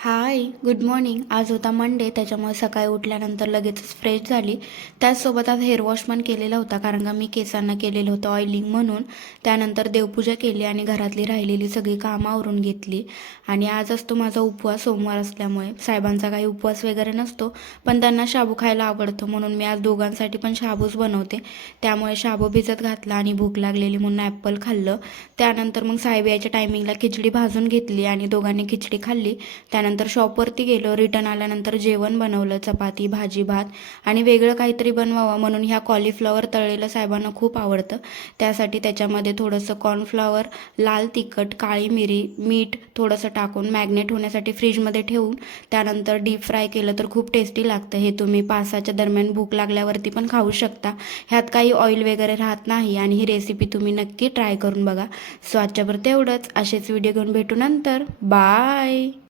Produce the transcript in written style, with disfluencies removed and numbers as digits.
हाय, good morning. आज होता Monday, त्याच्यामुळे सकाळी उठल्यानंतर लगेचच फ्रेश झाली. त्याचसोबत आज हेअर वॉश पण केलेला होता, कारण का मी केसांना केलेलं होतं ऑइलिंग म्हणून. त्यानंतर देवपूजा केली आणि घरातली राहिलेली सगळी कामं आवरून घेतली. आणि आज असतो माझा उपवास, सोमवार असल्यामुळे. साहेबांचा काही उपवास वगैरे नसतो, पण त्यांना शाबू खायला आवडतं, म्हणून मी आज दोघांसाठी पण शाबूच बनवते. त्यामुळे शाबू भिजत घातला आणि भूक लागलेली म्हणून ॲपल खाल्लं. त्यानंतर मग साहेब यायच्या टायमिंगला खिचडी भाजून घेतली आणि दोघांनी खिचडी खाल्ली. त्यानंतर शॉपवरती गेलो. रिटर्न आल्यानंतर जेवण बनवलं, चपाती, भाजी, भात आणि वेगळं काहीतरी बनवावं म्हणून ह्या कॉलीफ्लॉवर तळलेलं साहेबांना खूप आवडतं. त्यासाठी त्याच्यामध्ये थोडंसं कॉर्नफ्लॉवर, लाल तिखट, काळी मिरी, मीठ थोडंसं टाकून मॅग्नेट होण्यासाठी फ्रीजमध्ये ठेवून त्यानंतर डीप फ्राय केलं तर खूप टेस्टी लागतं. हे तुम्ही 5-6च्या दरम्यान भूक लागल्यावरती पण खाऊ शकता. ह्यात काही ऑइल वगैरे राहत नाही आणि ही रेसिपी तुम्ही नक्की ट्राय करून बघा. सो आजच्यावर तेवढंच. असेच व्हिडिओ घेऊन भेटू नंतर. बाय.